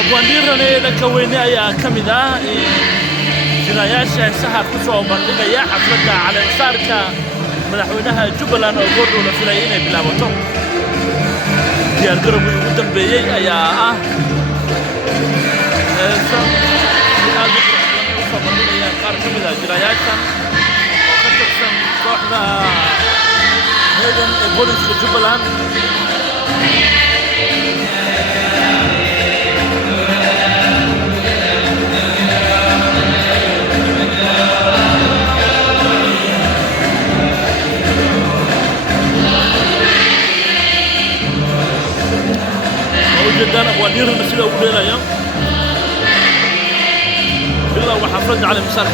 abwaandiirane dhanka weyne ayaa ka mid ah jirayaasha heesaha ku soo bandhigaya xafladda caleemasaarka madaxweynaha Jubbaland oo goordhow la filayay inay bilaabato diyaargarowgii ugu dambeeyey ayaa ah heesan aad u soo bandhigaya qaar ka mid ah jirayaashan oo ka tirsan kooxda heegan ee booliska Jubbaland جدا أبوانير المسيرة أولى يوم بالله وحفلت على مسار